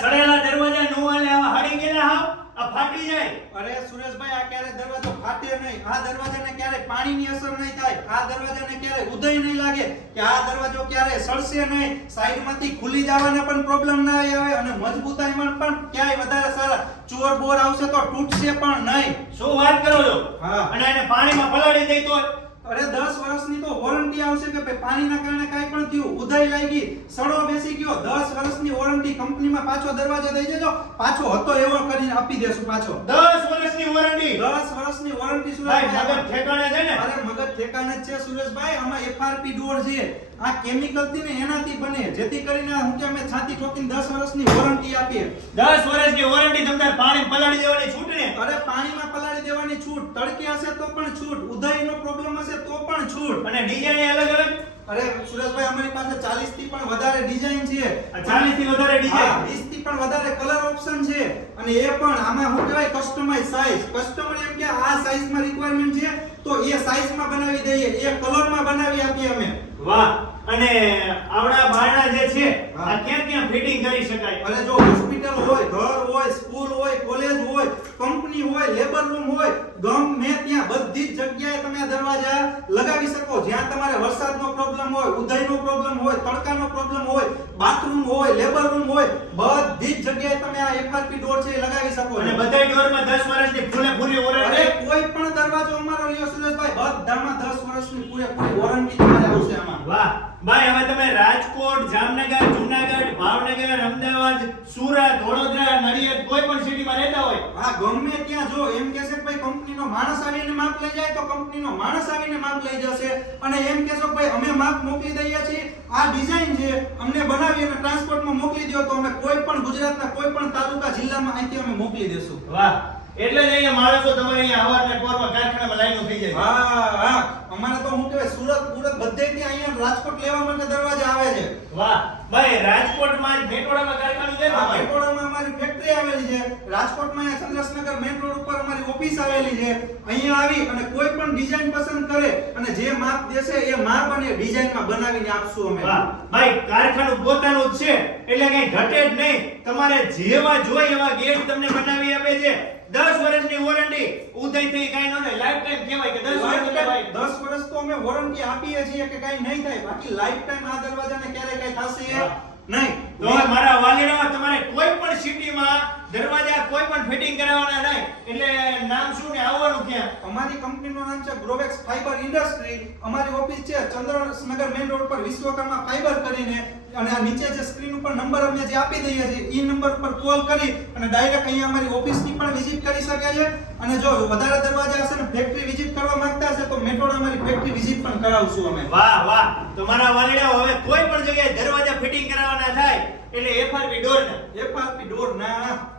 સડેલા દરવાજા નો આલે આવા હાડી ગયેલા હા આ ફાટી જાય. અરે સુરેશભાઈ આ ક્યારે દરવાજો ફાટે નહીં. આ દરવાજાને ક્યારે પાણીની અસર નહીં થાય. આ દરવાજાને ક્યારે ઉદય નહીં લાગે કે આ દરવાજો ક્યારે સડશે નહીં. સાઈડમાંથી ખુલી જવાને પણ પ્રોબ્લેમ ના આવે અને મજબૂતાઈમાં પણ ક્યાંય વધારે સારા ચોર બોર આવશે તો તૂટશે પણ નહીં. શું વાત કરો છો? હા. અને એને પાણીમાં પલાળી દઈ તો અરે 10 વર્ષની તો વોરંટી આવશે કે ભાઈ પાણીના કારણે કાંઈ પણ થયું. ઉધાઈ લાગી સડો બેસી ગયો. 10 વર્ષની વોરંટી કંપનીમાં પાછો દરવાજો દઈ દેજો. પાછો હતો એવો કરીને આપી દેશું પાછો. દસ વર્ષની વોરંટી 10 વર્ષની વોરંટી સુરેશભાઈ મગજ ઠેકાણે છે ને? અરે મગજ ઠેકાણે છે સુરેશભાઈ આમાં એફઆરપી ડોર છે. આ કેમિકલથી ને એનાથી બને. જેથી કરીને હું કે અમે છાતી ઠોકીને 10 વર્ષની વોરંટી આપીએ. દસ વર્ષની વોરંટી તમને પાણી પલાળી દેવાની છૂટ ને અરે છૂટ તડકે હશે તો પણ છૂટ ઉધઈનો પ્રોબ્લેમ હશે તો પણ છૂટ. અને ડિઝાઇન અલગ અલગ? અરે સુરેશભાઈ અમારી પાસે 40 થી પણ વધારે ડિઝાઇન છે. 40 થી વધારે ડિઝાઇન 20 થી પણ વધારે કલર ઓપ્શન છે. અને એ પણ આમાં શું કહેવાય કસ્ટમાઇઝ સાઈઝ કસ્ટમર એમ કે આ સાઈઝમાં રિક્વાયરમેન્ટ છે તો એ સાઈઝમાં બનાવી દઈએ. એ કલરમાં બનાવી આપીએ અમે. વાહ. અને આવડા બારણા જે છે આ ક્યાં ક્યાં ફિટિંગ કરી શકાય? અને જો હોસ્પિટલ હોય ઘર હોય સ્કૂલ હોય કોલેજ હોય કંપની હોય લેબર રૂમ હોય ગમે ત્યાં બધી જ જગ્યાએ તમે આ દરવાજા લગાવી શકો જ્યાં તમારે વરસાદનો પ્રોબ્લેમ હોય ઉદયનો પ્રોબ્લેમ હોય તડકાનો પ્રોબ્લેમ હોય બાથરૂમ હોય લેબર રૂમ હોય બધી જ જગ્યાએ તમે આ એફઆરપી ડોર છે એ લગાવી શકો અને બધા બધાય ડોરમાં 10 વર્ષની ફૂલે પૂરી અરે વોરંટી કોઈ પણ દરવાજો અમારો લ્યો સુરેશભાઈ બધામાં 10 વર્ષની પૂરેપૂરી વોરંટી તમારે આવશે આમાં. વાહ. રાજકોટ જામનગર જુનાગઢ ભાવનગર અમદાવાદ સુરત વડોદરા નડિયાદ કોઈ પણ સિટીમાં રહેતા હોય. હા ગમે ત્યાં જો એમ કહેશે કે ભાઈ કંપનીનો માણસ આવીને માપ લઈ જાય તો કંપનીનો માણસ આવીને માપ લઈ જશે. અને એમ કહેશો કે ભાઈ અમે માપ મોકલી દઈએ છીએ. આ ડિઝાઇન છે. અમને બનાવી અને ટ્રાન્સપોર્ટમાં મોકલી દો તો અમે કોઈ પણ ગુજરાતના કોઈ પણ તાલુકા જિલ્લામાં અહીંથી અમે મોકલી દેશું. વાહ. એટલે જ અહીંયા માણસો તમારે અહીંયા આવા પોરમાં કારખાનામાં લાઈનો થઈ જાય. હા હા. અમારે તો હું કહેવાય સુરત પૂરત બધે ત્યાં અહીંયા રાજકોટ લેવા માટે દરવાજા આવે છે. વાહ. ભાઈ રાજકોટમાં જ મેટોડામાં કારખાનું છે ને આ તમારું? મેટોડામાં અમારી ફેક્ટરી આવેલી છે રાજકોટમાં અહીંયા ચંદ્રસનગર મેઇન રોડ ઉપર અમારી ઓફિસ આવેલી છે. અહીંયા આવી અને કોઈ પણ ડિઝાઇન પસંદ કરે અને જે માપ દેશે એ માપ અને ડિઝાઇનમાં બનાવીને આપશું અમે. વાહ ભાઈ કારખાનું પોતાનું જ છે. એટલે કઈ ઘટે જ નહીં. તમારે જેવા જોઈ એવા ગેટ તમને બનાવી આપે છે. 10 વર્ષની વોરંટી ઉદય થઈ કઈ નહીં લાઈફ ટાઈમ કહેવાય કે 10 વર્ષ ભાઈ દસ વર્ષ તો અમે વોરંટી આપીએ છીએ કે કઈ નહીં થાય. બાકી લાઈફ ટાઈમ આ દરવાજાને ક્યારે કઈ થશે. નહીં. તો મારા વાલીડાઓ તમારે કોઈ પણ સિટીમાં દરવાજા કોઈ પણ ફિટિંગ કરાવવાના નહીં. એટલે નામ શું ને આવવાનું ક્યાં? અમારી કંપનીનું નામ છે ગ્રોવેક્સ ફાઇબર ઇન્ડસ્ટ્રી અમારી ઓફિસ છે ચંદ્રનગર મેઇન રોડ પર વિશ્વકર્મા ફાઇબર કરીને અને આ નીચે જે સ્ક્રીન ઉપર નંબર અમે જે આપી દઈએ છીએ એ નંબર પર કોલ કરી અને ડાયરેક્ટ અહીંયા અમારી ઓફિસની પણ વિઝિટ કરી શકે છે. અને જો વધારે દરવાજા હશે ને ફેક્ટરી વિઝિટ કરવા માંગતા હશે તો મેટોડ અમારી ફેક્ટરી વિઝિટ પણ કરાવશું અમે. વાહ વાહ. તો મારા વાલીડાઓ હવે કોઈ પણ જગ્યાએ દરવાજા ફિટિંગ કરાવવાના થાય એટલે એફઆરપી ડોર ના. એફઆરપી ડોર ના.